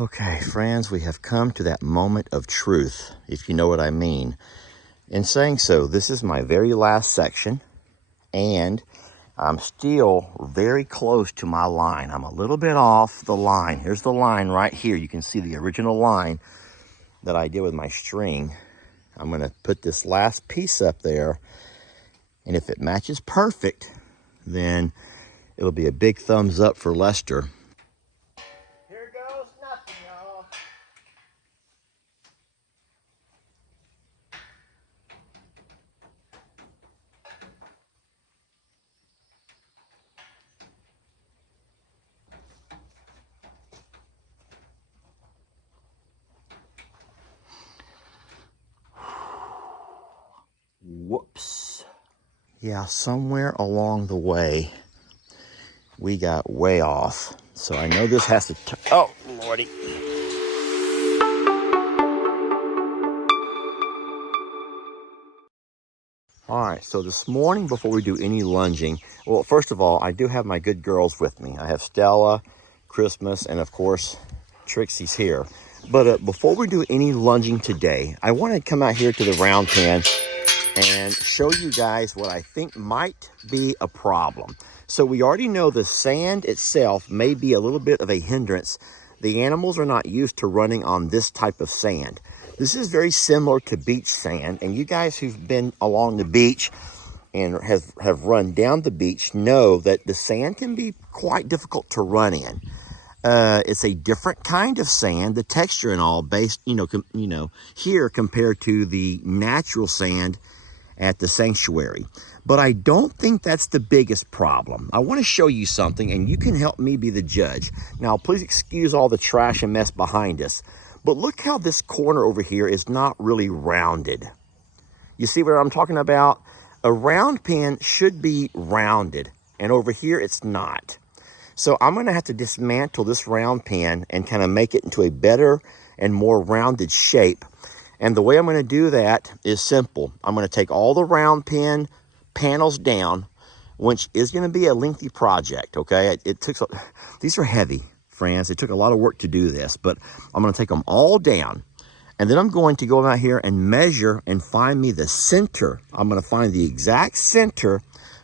Okay, friends, we have come to that moment of truth, if you know what I mean. In saying so, this is my very last section, and I'm still very close to my line. I'm a little bit off the line. Here's the line right here. You can see the original line that I did with my string. I'm going to put this last piece up there, and if it matches perfect, then it'll be a big thumbs up for Lester. Here goes nothing, y'all. Whoops. Yeah, somewhere along the way, we got way off. So I know this has to, oh, Lordy. All right, so this morning before we do any lunging, well, first of all, I do have my good girls with me. I have Stella, Christmas, and of course, Trixie's here. But before we do any lunging today, I want to come out here to the round pen and show you guys what I think might be a problem. So we already know the sand itself may be a little bit of a hindrance. The animals are not used to running on this type of sand. This is very similar to beach sand, and you guys who've been along the beach and have run down the beach know that the sand can be quite difficult to run in. It's a different kind of sand, the texture and all based, here compared to the natural sand at the sanctuary. But I don't think that's the biggest problem. I want to show you something, and you can help me be the judge. Now, please excuse all the trash and mess behind us, but look how this corner over here is not really rounded. You see what I'm talking about? A round pen should be rounded, and over here it's not. So I'm going to have to dismantle this round pen and kind of make it into a better and more rounded shape. And the way I'm going to do that is simple. I'm going to take all the round pen panels down, which is going to be a lengthy project, okay? These are heavy, friends. It took a lot of work to do this, but I'm going to take them all down. And then I'm going to go out here and measure and find me the center. I'm going to find the exact center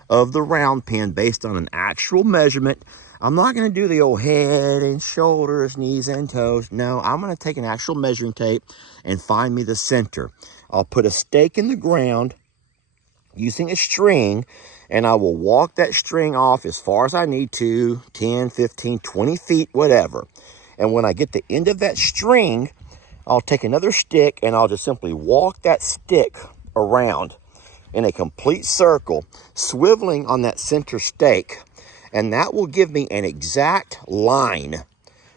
of the round pen based on an actual measurement. I'm not going to do the old head and shoulders, knees and toes. No, I'm going to take an actual measuring tape and find me the center. I'll put a stake in the ground using a string, and I will walk that string off as far as I need to, 10, 15, 20 feet, whatever. And when I get the end of that string, I'll take another stick and I'll just simply walk that stick around in a complete circle, swiveling on that center stake. And that will give me an exact line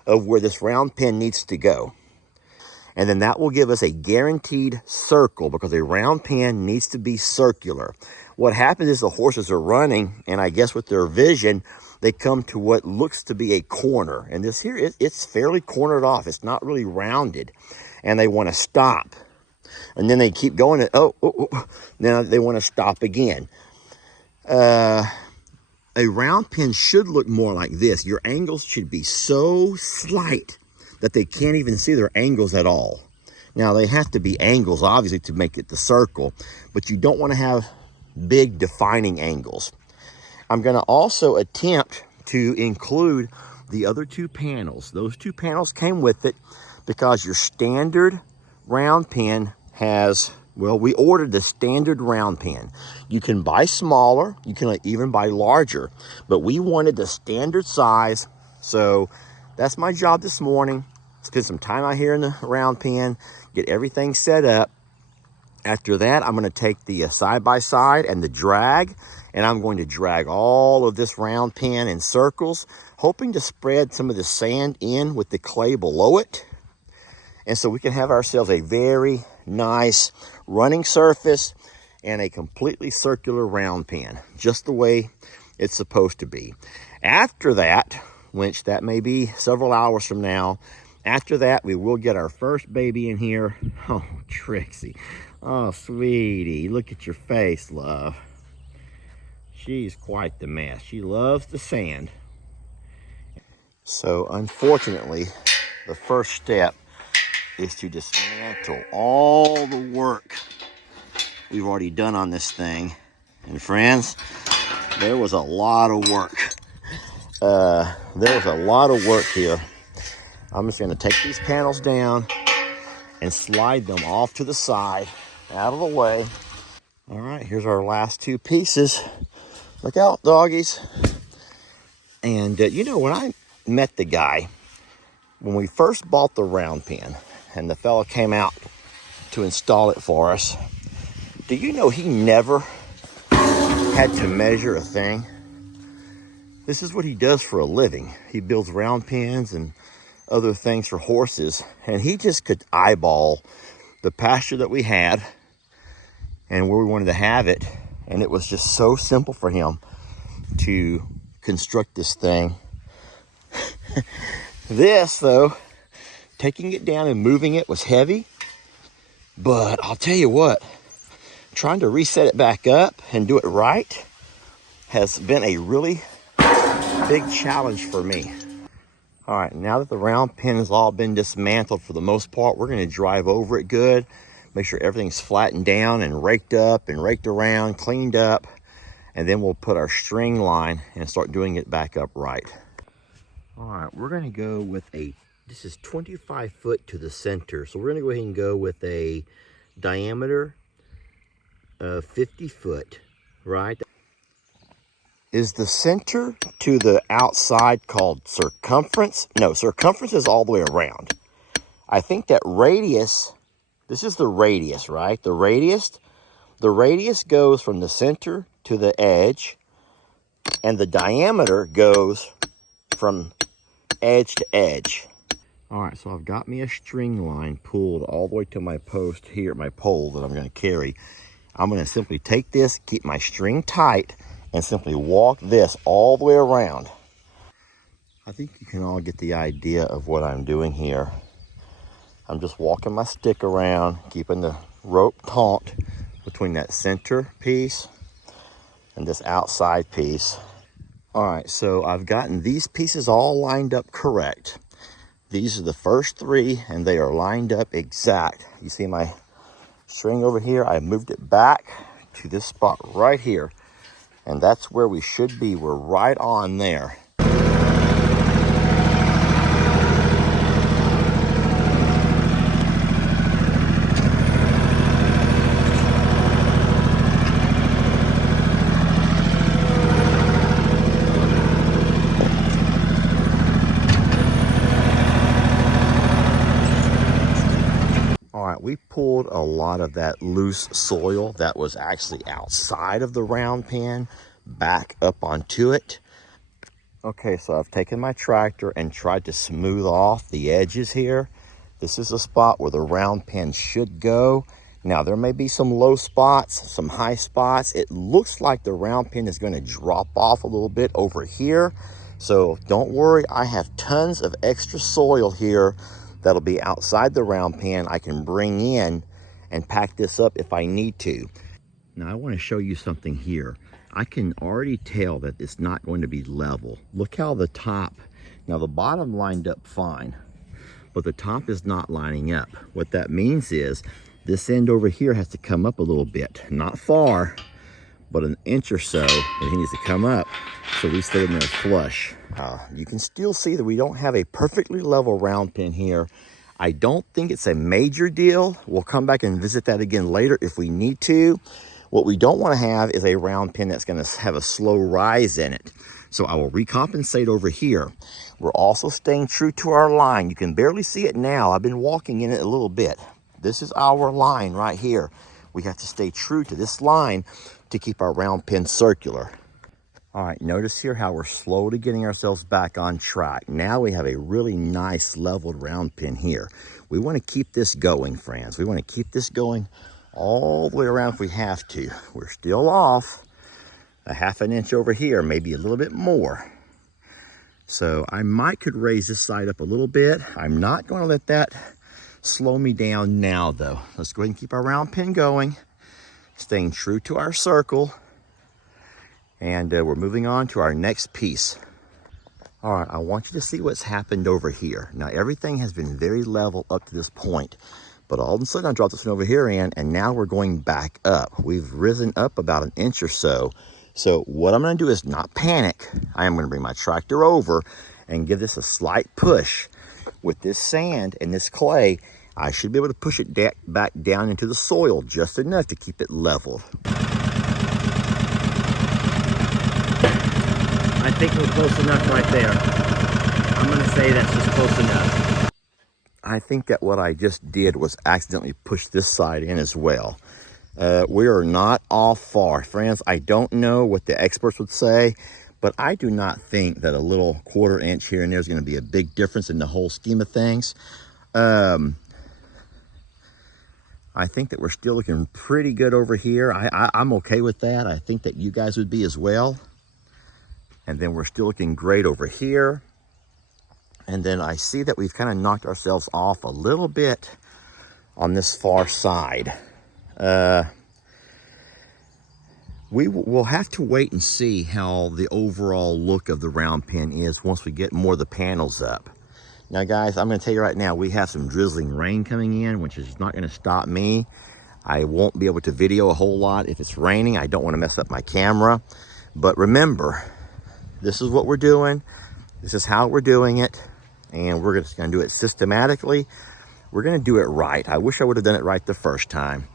of where this round pen needs to go. And then that will give us a guaranteed circle, because a round pen needs to be circular. What happens is the horses are running, and I guess with their vision, they come to what looks to be a corner. And this here, it's fairly cornered off. It's not really rounded. And they want to stop. And then they keep going, and now they want to stop again. A round pen should look more like this. Your angles should be so slight that they can't even see their angles at all. Now, they have to be angles, obviously, to make it the circle, but you don't want to have big defining angles. I'm going to also attempt to include the other two panels. Those two panels came with it because your standard round pen has, well, we ordered the standard round pen. You can buy smaller, you can even buy larger, but we wanted the standard size. So that's my job this morning. Spend some time out here in the round pen, get everything set up. After that, I'm going to take the side-by-side and the drag, and I'm going to drag all of this round pen in circles, hoping to spread some of the sand in with the clay below it. And so we can have ourselves a very nice running surface and a completely circular round pen, just the way it's supposed to be. After that, which that may be several hours from now, after that, we will get our first baby in here. Oh, Trixie. Oh, sweetie, look at your face, love. She's quite the mess. She loves the sand. So, unfortunately, the first step is to dismantle all the work we've already done on this thing. And friends, there was a lot of work. There was a lot of work here. I'm just gonna take these panels down and slide them off to the side, out of the way. All right, here's our last two pieces. Look out, doggies. And you know, when I met the guy, when we first bought the round pen and the fella came out to install it for us, do you know he never had to measure a thing? This is what he does for a living. He builds round pens and other things for horses, and he just could eyeball the pasture that we had and where we wanted to have it, and it was just so simple for him to construct this thing. This, though, taking it down and moving it was heavy, but I'll tell you what, trying to reset it back up and do it right has been a really big challenge for me. All right, now that the round pen has all been dismantled for the most part, we're going to drive over it good, make sure everything's flattened down and raked up and raked around, cleaned up, and then we'll put our string line and start doing it back up right. All right, we're going to go with this is 25 foot to the center, so we're going to go ahead and go with a diameter of 50 foot, right? Is the center to the outside called circumference? No, circumference is all the way around. I think that radius, this is the radius, right? The radius goes from the center to the edge, and the diameter goes from edge to edge. All right, so I've got me a string line pulled all the way to my post here, my pole that I'm going to carry. I'm going to simply take this, keep my string tight, and simply walk this all the way around. I think you can all get the idea of what I'm doing here. I'm just walking my stick around, keeping the rope taut between that center piece and this outside piece. All right, so I've gotten these pieces all lined up correct. These are the first three, and they are lined up exact. You see my string over here? I moved it back to this spot right here, and that's where we should be. We're right on there. We pulled a lot of that loose soil that was actually outside of the round pen back up onto it. Okay, so I've taken my tractor and tried to smooth off the edges here. This is a spot where the round pen should go. Now, there may be some low spots, some high spots. It looks like the round pen is going to drop off a little bit over here. So don't worry, I have tons of extra soil here that'll be outside the round pen. I can bring in and pack this up if I need to. Now I want to show you something here. I can already tell that it's not going to be level. Look how the top, now the bottom lined up fine, but the top is not lining up. What that means is this end over here has to come up a little bit, not far, but an inch or so, and he needs to come up so we stay in there flush. You can still see that we don't have a perfectly level round pen here. I don't think it's a major deal. We'll come back and visit that again later if we need to. What we don't want to have is a round pen that's going to have a slow rise in it. So I will recompensate over here. We're also staying true to our line. You can barely see it now. I've been walking in it a little bit. This is our line right here. We have to stay true to this line to keep our round pen circular. All right, notice here how we're slowly getting ourselves back on track. Now we have a really nice leveled round pen here. We want to keep this going, friends. We want to keep this going all the way around if we have to. We're still off a half an inch over here, maybe a little bit more. So I could raise this side up a little bit. I'm not going to let that slow me down now, though. Let's go ahead and keep our round pen going, staying true to our circle, and we're moving on to our next piece. All right, I want you to see what's happened over here. Now, everything has been very level up to this point, but all of a sudden I dropped this one over here in, and now we're going back up. We've risen up about an inch or so. So what I'm gonna do is not panic. I am gonna bring my tractor over and give this a slight push. With this sand and this clay, I should be able to push it back down into the soil just enough to keep it level. I think we're close enough right there. I'm gonna say that's just close enough. I think that what I just did was accidentally push this side in as well. We are not off far. Friends, I don't know what the experts would say, but I do not think that a little 1/4 inch here and there is gonna be a big difference in the whole scheme of things. I think that we're still looking pretty good over here. I'm okay with that. I think that you guys would be as well. And then we're still looking great over here. And then I see that we've kind of knocked ourselves off a little bit on this far side. We will have to wait and see how the overall look of the round pen is once we get more of the panels up. Now guys, I'm gonna tell you right now, we have some drizzling rain coming in, which is not gonna stop me. I won't be able to video a whole lot if it's raining. I don't wanna mess up my camera. But remember, this is what we're doing. This is how we're doing it. And we're just gonna do it systematically. We're gonna do it right. I wish I would have done it right the first time.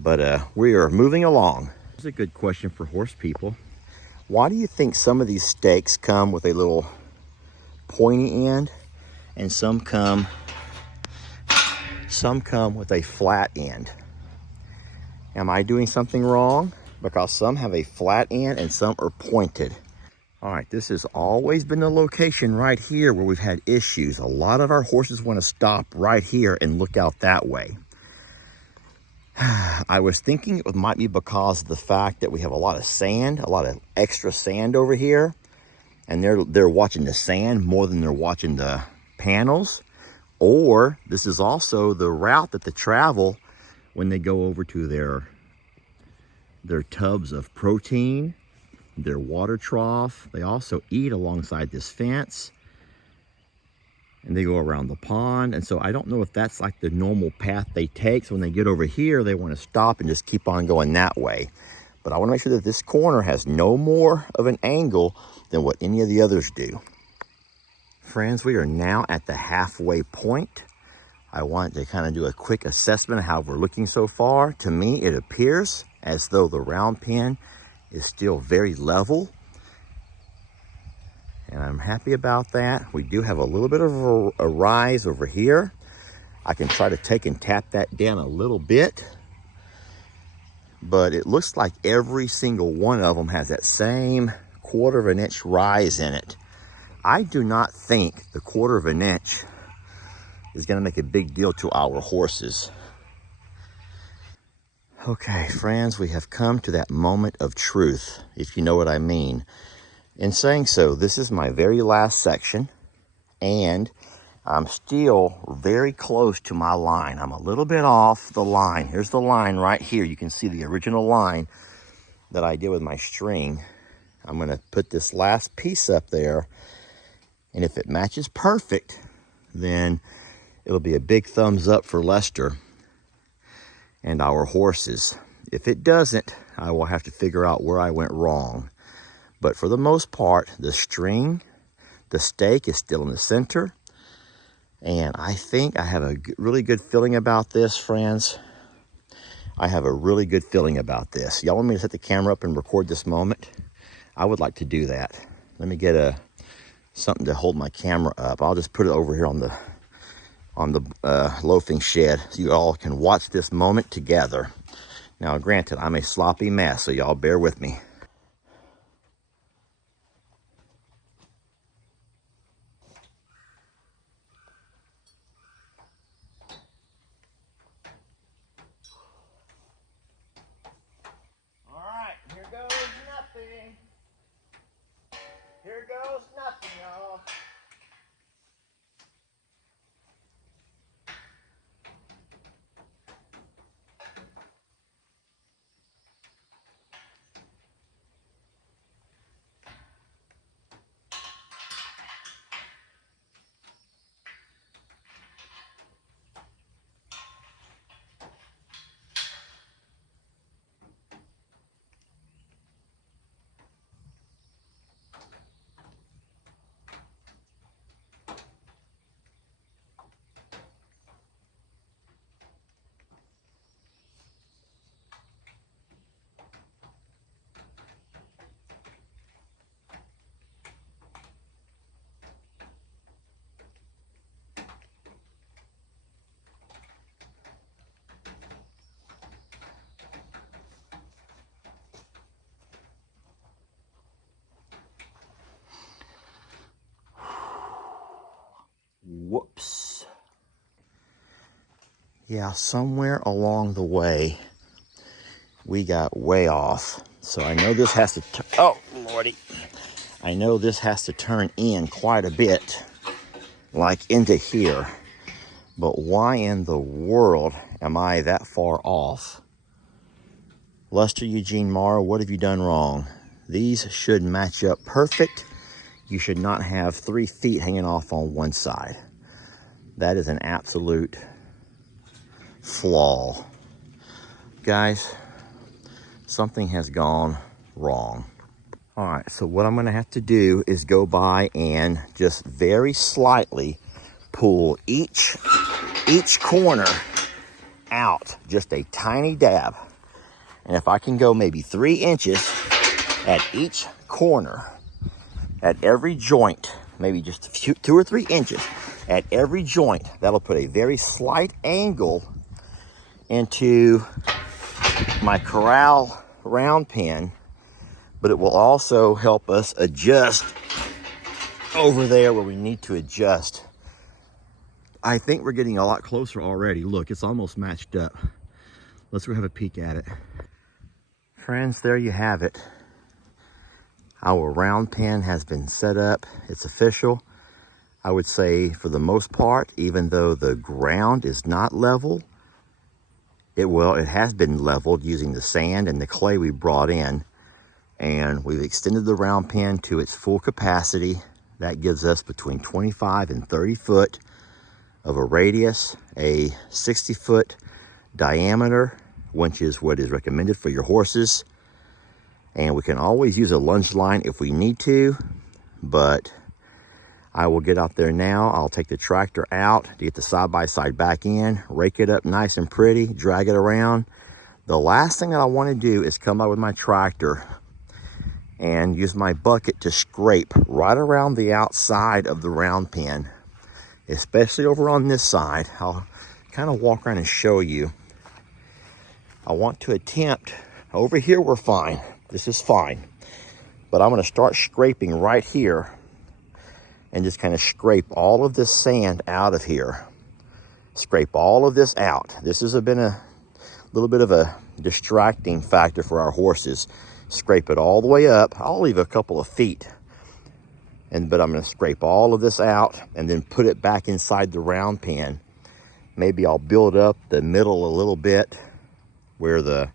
But we are moving along. Here's a good question for horse people. Why do you think some of these stakes come with a little pointy end and some come with a flat end? Am I doing something wrong? Because some have a flat end and some are pointed. All right, this has always been the location right here where we've had issues. A lot of our horses want to stop right here and look out that way. I was thinking it might be because of the fact that we have a lot of sand, a lot of extra sand over here, and they're watching the sand more than they're watching the panels. Or this is also the route that they travel when they go over to their tubs of protein, their water trough. They also eat alongside this fence, and they go around the pond. And so I don't know if that's like the normal path they take. So when they get over here, they want to stop and just keep on going that way. But I want to make sure that this corner has no more of an angle than what any of the others do. Friends, we are now at the halfway point. I want to kind of do a quick assessment of how we're looking so far. To me, it appears as though the round pen is still very level, and I'm happy about that. We do have a little bit of a rise over here. I can try to take and tap that down a little bit, but it looks like every single one of them has that same 1/4 inch rise in it. I do not think the 1/4 inch is going to make a big deal to our horses. Okay, friends, we have come to that moment of truth, if you know what I mean. In saying so, this is my very last section, and I'm still very close to my line. I'm a little bit off the line. Here's the line right here. You can see the original line that I did with my string. I'm going to put this last piece up there, and if it matches perfect, then it'll be a big thumbs up for Lester and our horses. If it doesn't, I will have to figure out where I went wrong. But for the most part, the string, the stake is still in the center. And I think I have a really good feeling about this, friends. I have a really good feeling about this. Y'all want me to set the camera up and record this moment? I would like to do that. Let me get something to hold my camera up. I'll just put it over here on the loafing shed so you all can watch this moment together. Now, granted, I'm a sloppy mess, so y'all bear with me. All right, here goes nothing. Here goes nothing, y'all. Whoops. Yeah, somewhere along the way, we got way off. So I know this has to, oh, Lordy. I know this has to turn in quite a bit, like into here. But why in the world am I that far off? Lester Eugene Morrow, what have you done wrong? These should match up perfect. You should not have 3 feet hanging off on one side. That is an absolute flaw. Guys, something has gone wrong. All right, so what I'm gonna have to do is go by and just very slightly pull each corner out, just a tiny dab. And if I can go maybe 3 inches at each corner, at every joint, maybe just a few, 2 or 3 inches at every joint, that'll put a very slight angle into my corral round pin, but it will also help us adjust over there where we need to adjust. I think we're getting a lot closer already. Look, it's almost matched up. Let's go have a peek at it. Friends, there you have it. Our round pen has been set up. It's official. I would say for the most part, even though the ground is not level, it has been leveled using the sand and the clay we brought in. And we've extended the round pen to its full capacity. That gives us between 25 and 30 foot of a radius, a 60-foot diameter, which is what is recommended for your horses. And we can always use a lunge line if we need to, but I will get out there now. I'll take the tractor out to get the side-by-side back in, rake it up nice and pretty, drag it around. The last thing that I want to do is come out with my tractor and use my bucket to scrape right around the outside of the round pen, especially over on this side. I'll kind of walk around and show you. I want to attempt, over here we're fine. This is fine. But I'm going to start scraping right here and just kind of scrape all of this sand out of here. Scrape all of this out. This has been a little bit of a distracting factor for our horses. Scrape it all the way up. I'll leave a couple of feet. But I'm going to scrape all of this out and then put it back inside the round pen. Maybe I'll build up the middle a little bit where the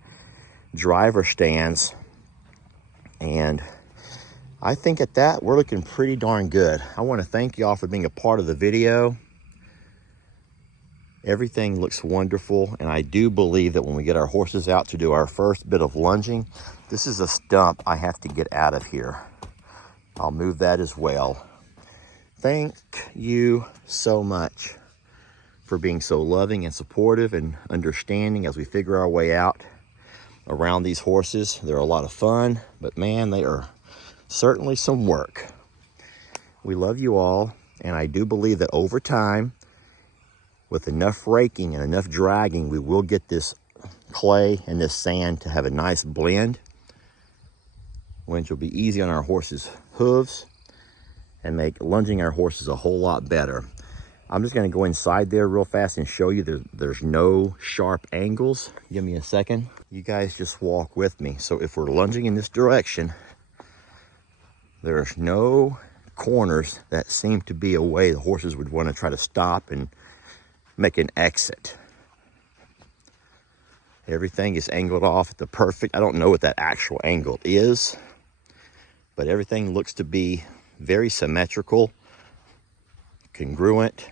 driver stands. And I think at that, we're looking pretty darn good. I want to thank y'all for being a part of the video. Everything looks wonderful, and I do believe that when we get our horses out to do our first bit of lunging, this is a stump I have to get out of here. I'll move that as well. Thank you so much for being so loving and supportive and understanding as we figure our way out around these horses. They're a lot of fun, but man, they are certainly some work. We love you all, and I do believe that over time, with enough raking and enough dragging, we will get this clay and this sand to have a nice blend, which will be easy on our horses' hooves and make lunging our horses a whole lot better. I'm just going to go inside there real fast and show you there's no sharp angles. Give me a second. You guys just walk with me. So if we're lunging in this direction, there's no corners that seem to be a way the horses would want to try to stop and make an exit. Everything is angled off at the perfect, I don't know what that actual angle is, but everything looks to be very symmetrical, congruent.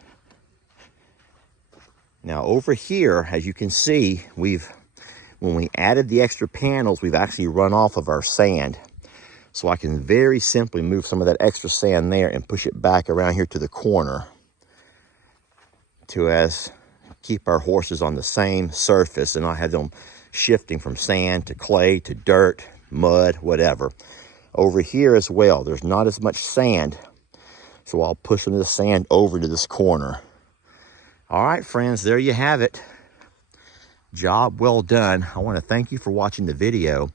Now over here, as you can see, when we added the extra panels, we've actually run off of our sand. So I can very simply move some of that extra sand there and push it back around here to the corner to keep our horses on the same surface and not have them shifting from sand to clay to dirt, mud, whatever. Over here as well, there's not as much sand, so I'll push some of the sand over to this corner. All right, friends, there you have it. Job well done. I want to thank you for watching the video.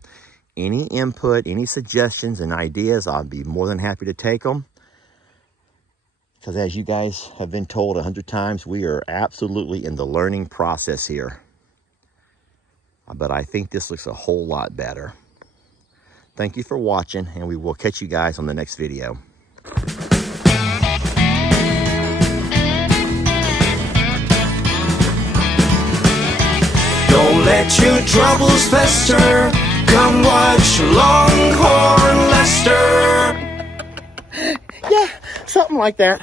Any input, any suggestions and ideas, I'll be more than happy to take them. because as you guys have been told 100 times, we are absolutely in the learning process here. But I think this looks a whole lot better. Thank you for watching, and we will catch you guys on the next video. Don't let your troubles fester. Come watch Longhorn Lester. Yeah, something like that.